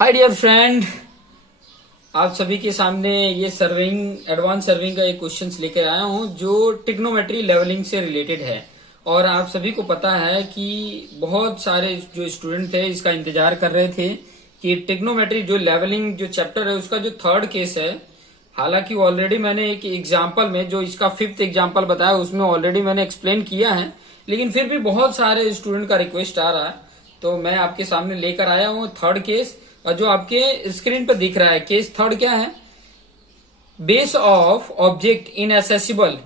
Hi dear friend, आप सभी के सामने ये सर्विंग एडवांस सर्विंग का एक क्वेश्चंस लेकर आया हूँ जो ट्रिग्नोमेट्री लेवलिंग से रिलेटेड है। और आप सभी को पता है कि बहुत सारे जो स्टूडेंट थे इसका इंतजार कर रहे थे कि ट्रिग्नोमेट्री जो लेवलिंग जो चैप्टर है उसका जो थर्ड केस है। हालांकि ऑलरेडी मैंने एक एग्जाम्पल में जो इसका फिफ्थ एग्जाम्पल बताया उसमें ऑलरेडी मैंने एक्सप्लेन किया है, लेकिन फिर भी बहुत सारे स्टूडेंट का रिक्वेस्ट आ रहा है तो मैं आपके सामने लेकर आया हूँ थर्ड केस। और जो आपके स्क्रीन पर दिख रहा है केस थर्ड क्या है? Base of object इनएसेसिबल।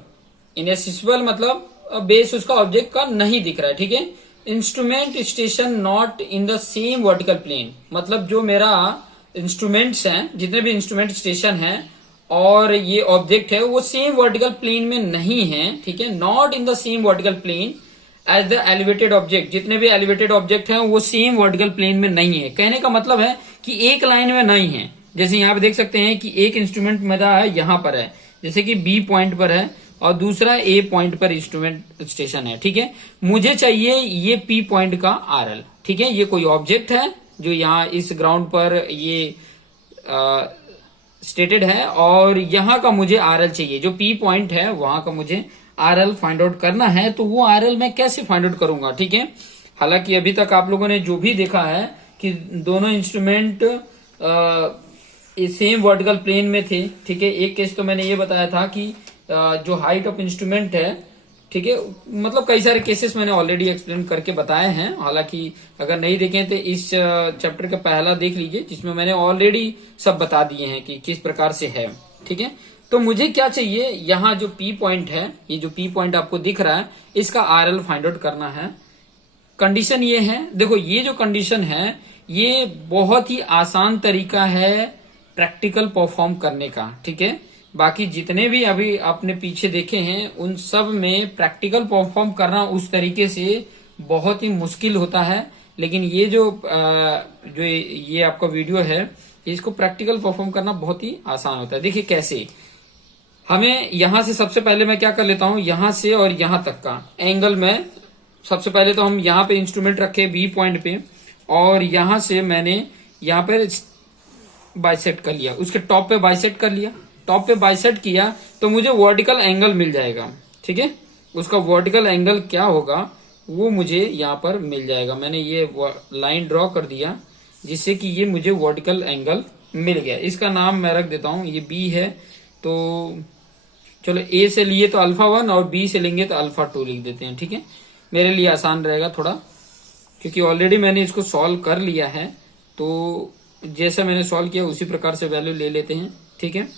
इनएसेसिबल मतलब बेस उसका ऑब्जेक्ट का नहीं दिख रहा है, ठीक है। Instrument station not in the same vertical plane, मतलब जो मेरा इंस्ट्रूमेंट्स हैं, जितने भी इंस्ट्रूमेंट स्टेशन हैं और ये ऑब्जेक्ट है वो सेम वर्टिकल प्लेन में नहीं है, ठीक है। Not in the same vertical plane as the elevated object, जितने भी एलिवेटेड ऑब्जेक्ट हैं वो सेम वर्टिकल प्लेन में नहीं है। कहने का मतलब है कि एक लाइन में नहीं है। जैसे यहाँ पे देख सकते हैं कि एक इंस्ट्रूमेंट मेरा यहाँ पर है, जैसे कि बी पॉइंट पर है और दूसरा ए पॉइंट पर इंस्ट्रूमेंट स्टेशन है, ठीक है। मुझे चाहिए ये पी पॉइंट का आरएल, ठीक है। ये कोई ऑब्जेक्ट है जो यहाँ इस ग्राउंड पर ये स्टेटेड है और यहाँ का मुझे आरएल चाहिए। जो पी पॉइंट है वहां का मुझे आरएल फाइंड आउट करना है, तो वो आरएल मैं कैसे फाइंड आउट करूंगा, ठीक है। हालांकि अभी तक आप लोगों ने जो भी देखा है कि दोनों इंस्ट्रूमेंट सेम वर्टिकल प्लेन में थे, ठीक है। एक केस तो मैंने ये बताया था कि जो हाइट ऑफ इंस्ट्रूमेंट है, ठीक है, मतलब कई सारे केसेस मैंने ऑलरेडी एक्सप्लेन करके बताए हैं। हालांकि अगर नहीं देखें तो इस चैप्टर का पहला देख लीजिए जिसमें मैंने ऑलरेडी सब बता दिए हैं कि किस प्रकार से है, ठीक है। तो मुझे क्या चाहिए, यहाँ जो पी पॉइंट है, ये जो पी पॉइंट आपको दिख रहा है इसका आरएल फाइंड आउट करना है। कंडीशन ये है, देखो ये जो कंडीशन है ये बहुत ही आसान तरीका है प्रैक्टिकल परफॉर्म करने का, ठीक है। बाकी जितने भी अभी आपने पीछे देखे हैं उन सब में प्रैक्टिकल परफॉर्म करना उस तरीके से बहुत ही मुश्किल होता है, लेकिन ये जो ये आपका वीडियो है इसको प्रैक्टिकल परफॉर्म करना बहुत ही आसान होता है। देखिए कैसे, हमें यहां से सबसे पहले मैं क्या कर लेता हूं, यहां से और यहां तक का एंगल में सबसे पहले तो हम यहां पे इंस्ट्रूमेंट रखे बी पॉइंट पे और यहां से मैंने यहां पे बाइसेक्ट कर लिया, उसके टॉप पे बाइसेक्ट कर लिया। टॉप पे बाइसेक्ट किया तो मुझे वर्टिकल एंगल मिल जाएगा, ठीक है। उसका वर्टिकल एंगल क्या होगा वो मुझे यहाँ पर मिल जाएगा। मैंने ये लाइन ड्रॉ कर दिया जिससे कि ये मुझे वर्टिकल एंगल मिल गया। इसका नाम मैं रख देता हूं, ये बी है। तो चलो ए से लिए तो अल्फा 1 और बी से लेंगे तो अल्फा 2 लिख देते हैं, ठीक है। मेरे लिए आसान रहेगा थोड़ा, क्योंकि ऑलरेडी मैंने इसको सॉल्व कर लिया है। तो जैसा मैंने सॉल्व किया उसी प्रकार से वैल्यू ले लेते हैं, ठीक है।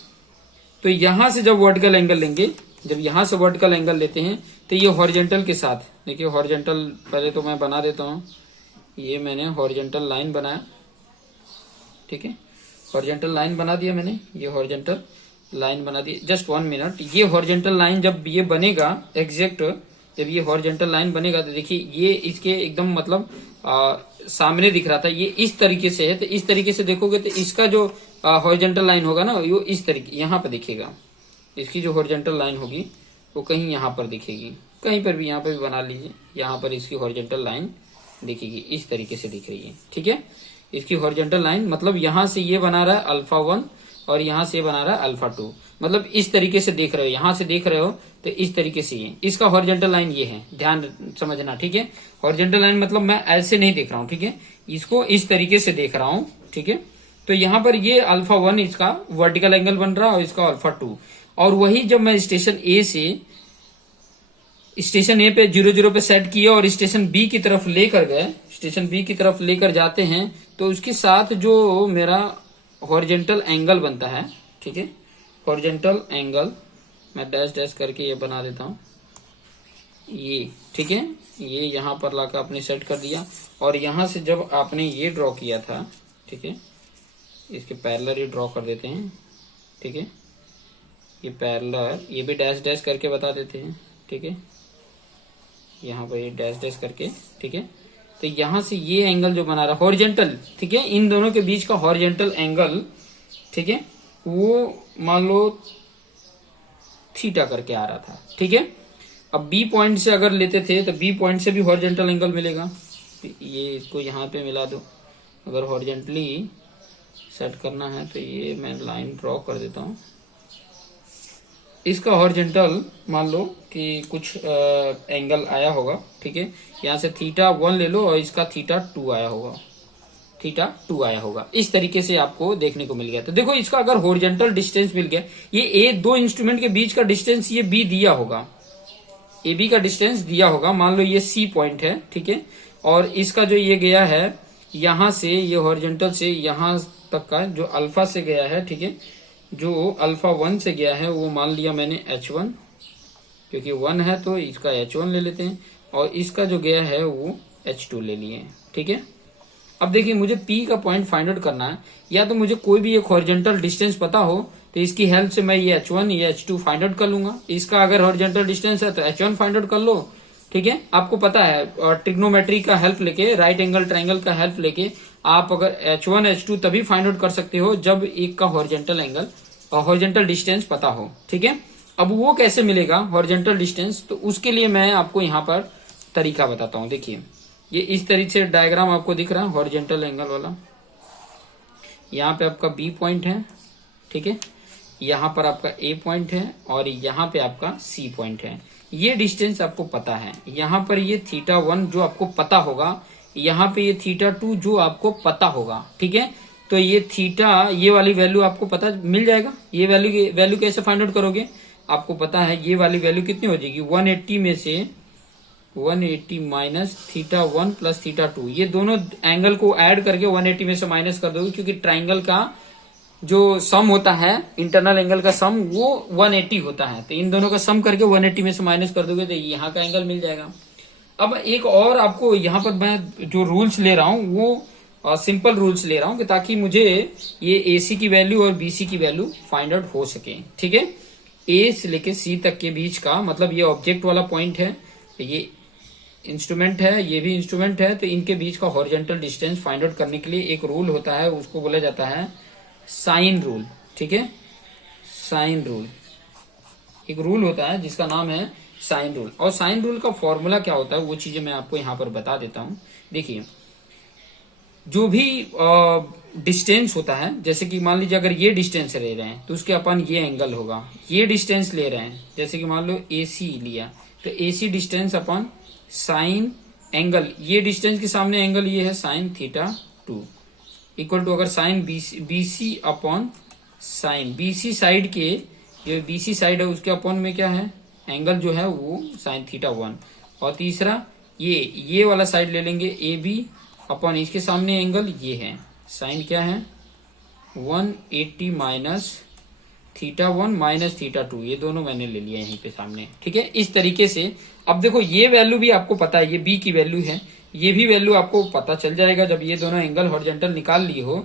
तो यहां से जब वर्टिकल एंगल लेंगे, जब यहां से वर्टिकल एंगल लेते हैं तो ये हॉरिजॉन्टल के साथ, देखिए हॉरिजॉन्टल पहले तो मैं बना देता हूं। ये मैंने हॉरिजॉन्टल लाइन बनाया, ठीक है। हॉरिजॉन्टल लाइन बना दिया मैंने, ये हॉरिजॉन्टल लाइन बना दी। जस्ट 1 मिनट, ये हॉरिजॉन्टल लाइन जब ये बनेगा एग्जैक्ट, जब ये हॉरिजॉन्टल लाइन बनेगा तो देखिए ये इसके एकदम मतलब सामने दिख रहा था, ये इस तरीके से है। तो इस तरीके से देखोगे तो इसका जो हॉरिजॉन्टल लाइन होगा ना वो इस तरीके यहाँ पर दिखेगा। इसकी जो हॉरिजॉन्टल लाइन होगी वो कहीं यहाँ पर दिखेगी, कहीं पर भी, यहाँ पर भी बना लीजिए, यहाँ पर इसकी हॉरिजॉन्टल लाइन दिखेगी, इस तरीके से दिख रही है, ठीक है। इसकी हॉरिजॉन्टल लाइन मतलब यहाँ से ये बना रहा है अल्फा 1 और यहाँ से बना रहा है अल्फा 2, मतलब इस तरीके से देख रहे हो, यहाँ से देख रहे हो तो इस तरीके से ये इसका हॉरिजॉन्टल लाइन ये है, ध्यान समझना, ठीक है। हॉरिजॉन्टल लाइन मतलब मैं ऐसे नहीं देख रहा हूँ, ठीक है, इसको इस तरीके से देख रहा हूँ, ठीक है। तो यहाँ पर ये अल्फा 1 इसका वर्टिकल एंगल बन रहा है और इसका अल्फा 2। और वही जब मैं स्टेशन ए से स्टेशन ए पे 0 पे सेट किया और स्टेशन बी की तरफ लेकर गए, स्टेशन बी की तरफ लेकर जाते हैं तो उसके साथ जो मेरा हॉरिजॉन्टल एंगल बनता है, ठीक है, हॉरिजॉन्टल एंगल मैं डैश डैश करके ये बना देता हूं, ये ठीक है। ये यहां पर लाकर आपने सेट कर दिया और यहां से जब आपने ये ड्रॉ किया था, ठीक है, इसके पैरेलल ये ड्रॉ कर देते हैं, ठीक है। ये पैरेलल, ये भी डैश डैश करके बता देते हैं, ठीक है, यहाँ पर ये डैश डैश करके, ठीक है। तो यहां से ये एंगल जो बना रहा है हॉरिजॉन्टल, ठीक है, इन दोनों के बीच का हॉरिजॉन्टल एंगल, ठीक है, वो मान लो थीटा करके आ रहा था, ठीक है। अब बी पॉइंट से अगर लेते थे तो बी पॉइंट से भी हॉरिजॉन्टल एंगल मिलेगा। ये इसको यहाँ पे मिला दो, अगर हॉरिजॉन्टली सेट करना है तो ये मैं लाइन ड्रॉ कर देता हूँ। इसका हॉरिजॉन्टल मान लो कि कुछ एंगल आया होगा, ठीक है। यहाँ से θ1 ले लो और इसका θ2 आया होगा, θ2 आया होगा। इस तरीके से आपको देखने को मिल गया। तो देखो इसका अगर हॉरिजॉन्टल डिस्टेंस मिल गया, ये दो इंस्ट्रूमेंट के बीच का डिस्टेंस ये बी दिया होगा, ए बी का डिस्टेंस दिया होगा। मान लो ये सी पॉइंट है, ठीक है। और इसका जो ये गया है यहां से, ये हॉरिजॉन्टल से यहां तक का जो अल्फा से गया है, ठीक है, जो अल्फा 1 से गया है वो मान लिया मैंने h1, क्योंकि 1 है तो इसका h1 ले लेते हैं, और इसका जो गया है वो h2 ले लिए, ठीक है। अब देखिए मुझे P का पॉइंट फाइंड आउट करना है, या तो मुझे कोई भी एक हॉरिजॉन्टल डिस्टेंस पता हो तो इसकी हेल्प से मैं ये h1 ये h2 फाइंड आउट कर लूंगा। इसका अगर हॉरिजॉन्टल डिस्टेंस है तो h1 फाइंड आउट कर लो, ठीक है। आपको पता है ट्रिग्नोमेट्री का हेल्प लेके, राइट एंगल ट्रायंगल का हेल्प लेके आप अगर h1 h2 तभी फाइंड आउट कर सकते हो जब एक का हॉरिजॉन्टल एंगल हॉरिजॉन्टल डिस्टेंस पता हो, ठीक है। अब वो कैसे मिलेगा हॉरिजॉन्टल डिस्टेंस, तो उसके लिए मैं आपको यहाँ पर तरीका बताता हूँ। देखिए ये इस तरीके से डायग्राम आपको दिख रहा है हॉरिजॉन्टल एंगल वाला। यहाँ पे आपका बी पॉइंट है, ठीक है, यहाँ पर आपका ए पॉइंट है और यहाँ पे आपका सी पॉइंट है। ये डिस्टेंस आपको पता है। यहाँ पर ये θ1 जो आपको पता होगा, यहाँ पे ये θ2 जो आपको पता होगा, ठीक है। तो ये थीटा, ये वाली वैल्यू आपको पता मिल जाएगा। ये वैल्यू कैसे फाइंड आउट करोगे, आपको पता है ये वाली वैल्यू कितनी हो जाएगी, 180 में से 180 माइनस θ1 प्लस θ2, ये दोनों एंगल को ऐड करके 180 में से माइनस कर दोगे, क्योंकि ट्राइंगल का जो सम होता है, इंटरनल एंगल का सम वो 180 होता है। तो इन दोनों का सम करके 180 में से माइनस कर दोगे तो यहाँ का एंगल मिल जाएगा। अब एक और आपको यहाँ पर मैं जो रूल्स ले रहा हूँ वो सिंपल रूल्स ले रहा हूँ, कि ताकि मुझे ये AC की वैल्यू और BC की वैल्यू फाइंड आउट हो सके, ठीक है। A से लेके C तक के बीच का, मतलब ये ऑब्जेक्ट वाला पॉइंट है, ये इंस्ट्रूमेंट है, ये भी इंस्ट्रूमेंट है, तो इनके बीच का हॉरिजॉन्टल डिस्टेंस फाइंड आउट करने के लिए एक रूल होता है, उसको बोला जाता है साइन रूल, ठीक है। साइन रूल एक रूल होता है जिसका नाम है साइन रूल। और साइन रूल का फॉर्मूला क्या होता है वो चीजें मैं आपको यहाँ पर बता देता हूँ। देखिए जो भी डिस्टेंस होता है, जैसे कि मान लीजिए अगर ये डिस्टेंस ले रहे हैं तो उसके अपन ये एंगल होगा। ये डिस्टेंस ले रहे हैं, जैसे कि मान लो AC लिया, तो AC डिस्टेंस अपन साइन एंगल, ये डिस्टेंस के सामने एंगल ये है साइन θ2 इक्वल टू, अगर sine BC upon sine BC side के, ये BC साइड है उसके अपॉन में क्या है एंगल जो है वो साइन θ1। और तीसरा ये वाला साइड ले लेंगे AB अपॉन इसके सामने एंगल ये है साइन क्या है 180 माइनस θ1 माइनस θ2, ये दोनों मैंने ले लिया यहीं पे सामने, ठीक है। इस तरीके से अब देखो ये वैल्यू भी आपको पता है, ये B की वैल्यू है, ये भी वैल्यू आपको पता चल जाएगा जब ये दोनों एंगल हॉरिजॉन्टल निकाल लिए हो,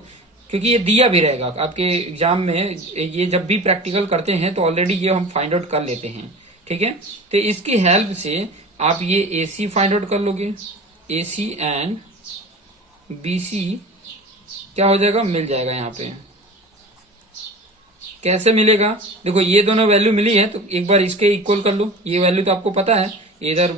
क्योंकि ये दिया भी रहेगा आपके एग्जाम में। ये जब भी प्रैक्टिकल करते हैं तो ऑलरेडी ये हम फाइंड आउट कर लेते हैं, ठीक है। तो इसकी हेल्प से आप ये AC फाइंड आउट कर लोगे, AC एंड BC क्या हो जाएगा, मिल जाएगा। यहाँ पे कैसे मिलेगा, देखो ये दोनों वैल्यू मिली है तो एक बार इसके इक्वल कर लो। ये वैल्यू तो आपको पता है, इधर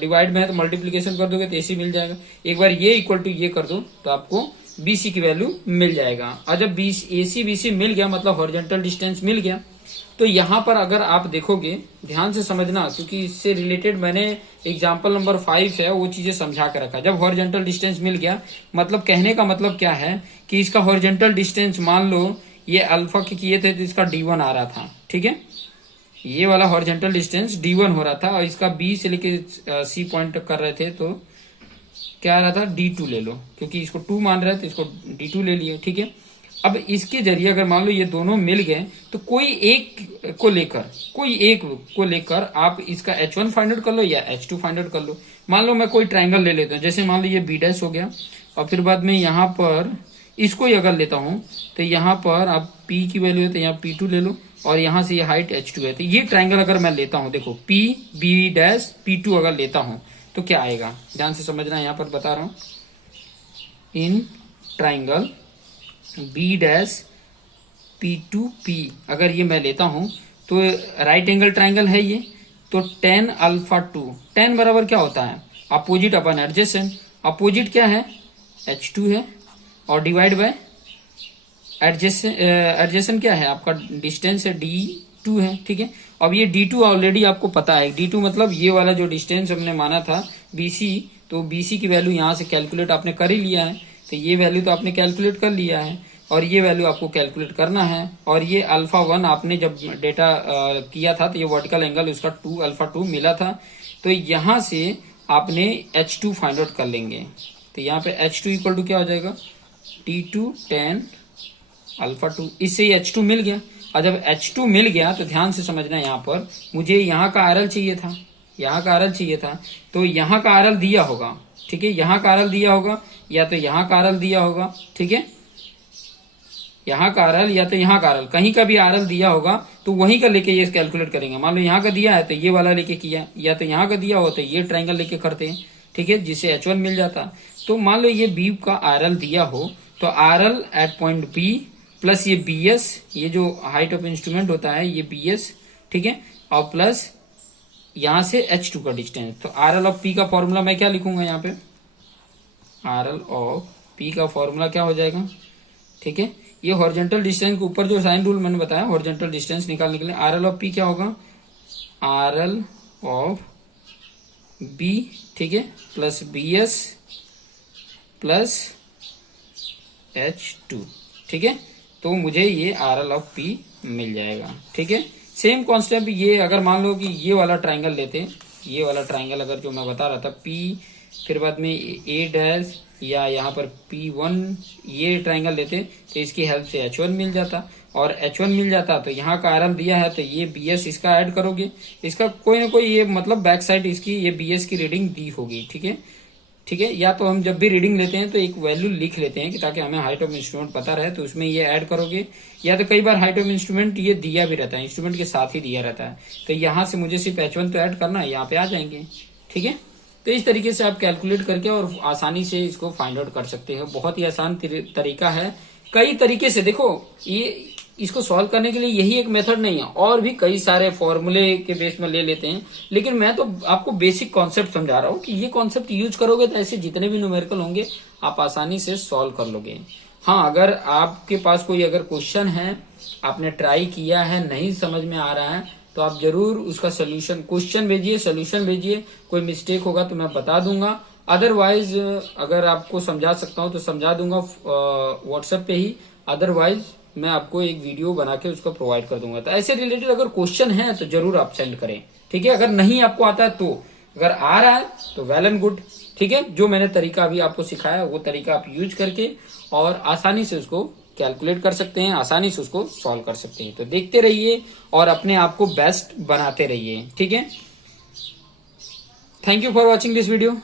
डिवाइड में है तो मल्टीप्लीकेशन कर दोगे तो AC मिल जाएगा। एक बार ये इक्वल टू ये कर दो तो आपको BC की वैल्यू मिल जाएगा। और जब AC BC मिल गया, मतलब हॉरिजॉन्टल डिस्टेंस मिल गया, तो यहाँ पर अगर आप देखोगे, ध्यान से समझना, क्योंकि इससे रिलेटेड मैंने एग्जाम्पल नंबर 5 है वो चीजें समझा के रखा। जब हॉरिजॉन्टल डिस्टेंस मिल गया, मतलब कहने का मतलब क्या है कि इसका हॉरिजॉन्टल डिस्टेंस, मान लो ये अल्फा के किए थे तो इसका D1 आ रहा था, ठीक है। ये वाला हॉरिजॉन्टल डिस्टेंस D1 हो रहा था और इसका B से लेके C पॉइंट कर रहे थे तो क्या आ रहा था, D2 ले लो, क्योंकि इसको 2 मान रहे थे, इसको D2 ले लिए, ठीक है। अब इसके जरिए अगर मान लो ये दोनों मिल गए तो कोई एक को लेकर आप इसका H1 फाइंड आउट कर लो या H2 फाइंड आउट कर लो। मान लो मैं कोई ट्रायंगल ले लेता हूँ, जैसे मान लो ये B' हो गया, और फिर बाद में यहाँ पर इसको ही अगर लेता हूँ तो यहाँ पर आप P की वैल्यू है तो यहाँ P2 ले लो, और यहाँ से ये हाइट H2 है। तो ये ट्रायंगल अगर मैं लेता हूँ, देखो P B' P2 अगर लेता हूँ तो क्या आएगा, ध्यान से समझना, यहाँ पर बता रहा हूँ। इन ट्रायंगल B' P2P अगर ये मैं लेता हूं तो राइट एंगल ट्रायंगल है ये, तो tan α2, tan बराबर क्या होता है, अपोजिट अपन एडजेसेंट। अपोजिट क्या है, H2 है, और डिवाइड बाय एडजेसन क्या है आपका, डिस्टेंस है D2 है, ठीक है। अब ये D2 ऑलरेडी आपको पता है, D2 मतलब ये वाला जो डिस्टेंस हमने माना था BC, तो BC की वैल्यू यहाँ से कैलकुलेट आपने कर ही लिया है, तो ये वैल्यू तो आपने कैलकुलेट कर लिया है, और ये वैल्यू आपको कैलकुलेट करना है। और ये α1 आपने जब डेटा किया था तो ये वर्टिकल एंगल उसका α2 मिला था, तो यहाँ से आपने H2 फाइंड आउट कर लेंगे। तो यहाँ पे H2 इक्वल टू क्या हो जाएगा, T2 tan α2, इससे ही H2 मिल गया। और जब H2 मिल गया तो ध्यान से समझना, यहाँ पर मुझे यहाँ का RL चाहिए था, यहाँ का RL चाहिए था, तो यहाँ का RL दिया होगा, ठीक है, यहाँ का RL दिया होगा या तो यहाँ का RL दिया होगा, ठीक है, यहाँ का RL या तो यहाँ का RL, कहीं का भी RL दिया होगा तो वहीं का लेके ये कैलकुलेट करेंगे। मान लो यहाँ का दिया है तो ये वाला लेके किया, या तो यहाँ का दिया हो तो ये ट्रायंगल लेके करते हैं, ठीक है, जिससे H1 मिल जाता। तो मान लो ये B का RL दिया हो तो RL at point B plus ये BS, ये जो हाइट ऑफ इंस्ट्रूमेंट होता है ये BS, ठीक है, और प्लस यहाँ से H2 का डिस्टेंस। तो RL ऑफ P का फॉर्मूला मैं क्या लिखूंगा यहाँ पे, RL ऑफ P का फॉर्मूला क्या हो जाएगा, ठीक है, ये हॉरिजॉन्टल डिस्टेंस के ऊपर जो साइन रूल मैंने बताया हॉरिजॉन्टल डिस्टेंस निकालने के लिए, RL ऑफ P क्या होगा, RL ऑफ B, ठीक है, प्लस BS प्लस H2, ठीक है, तो मुझे ये RL ऑफ P मिल जाएगा, ठीक है। सेम कॉन्सेप्ट ये, अगर मान लो कि ये वाला ट्राइंगल लेते, ये वाला ट्राइंगल अगर जो मैं बता रहा था P, फिर बाद में A' या यहाँ पर P1, ये ट्राइंगल लेते तो इसकी हेल्प से H1 मिल जाता, और H1 मिल जाता तो यहाँ का RL दिया है तो ये BS इसका ऐड करोगे, इसका कोई ना कोई ये मतलब बैक साइड इसकी ये BS की रीडिंग दी होगी, ठीक है, ठीक है। या तो हम जब भी रीडिंग लेते हैं तो एक वैल्यू लिख लेते हैं कि ताकि हमें हाइट ऑफ इंस्ट्रूमेंट पता रहे, तो उसमें ये ऐड करोगे, या तो कई बार हाइट ऑफ इंस्ट्रूमेंट ये दिया भी रहता है, इंस्ट्रूमेंट के साथ ही दिया रहता है, तो यहाँ से मुझे सिर्फ H1 तो ऐड करना है, यहाँ पे आ जाएंगे, ठीक है। तो इस तरीके से आप कैलकुलेट करके और आसानी से इसको फाइंड आउट कर सकते हो, बहुत ही आसान तरीका है। कई तरीके से देखो, ये इसको सॉल्व करने के लिए यही एक मेथड नहीं है, और भी कई सारे फॉर्मूले के बेस में ले लेते हैं, लेकिन मैं तो आपको बेसिक कॉन्सेप्ट समझा रहा हूँ कि ये कॉन्सेप्ट यूज करोगे तो ऐसे जितने भी न्यूमेरिकल होंगे आप आसानी से सॉल्व कर लोगे। हाँ, अगर आपके पास कोई अगर क्वेश्चन है, आपने ट्राई किया है, नहीं समझ में आ रहा है, तो आप जरूर उसका सोल्यूशन, क्वेश्चन भेजिए, सोल्यूशन भेजिए, कोई मिस्टेक होगा तो मैं बता दूंगा, अदरवाइज अगर आपको समझा सकता हूँ तो समझा दूंगा व्हाट्सएप पे ही, अदरवाइज मैं आपको एक वीडियो बना के उसको प्रोवाइड कर दूंगा। तो ऐसे रिलेटेड अगर क्वेश्चन है तो जरूर आप सेंड करें, ठीक है। अगर नहीं आपको आता है तो, अगर आ रहा है तो वेल एंड गुड, ठीक है। जो मैंने तरीका अभी आपको सिखाया वो तरीका आप यूज करके और आसानी से उसको कैलकुलेट कर सकते हैं, आसानी से उसको सॉल्व कर सकते हैं। तो देखते रहिए और अपने आप को बेस्ट बनाते रहिए, ठीक है। Thank you for watching this video.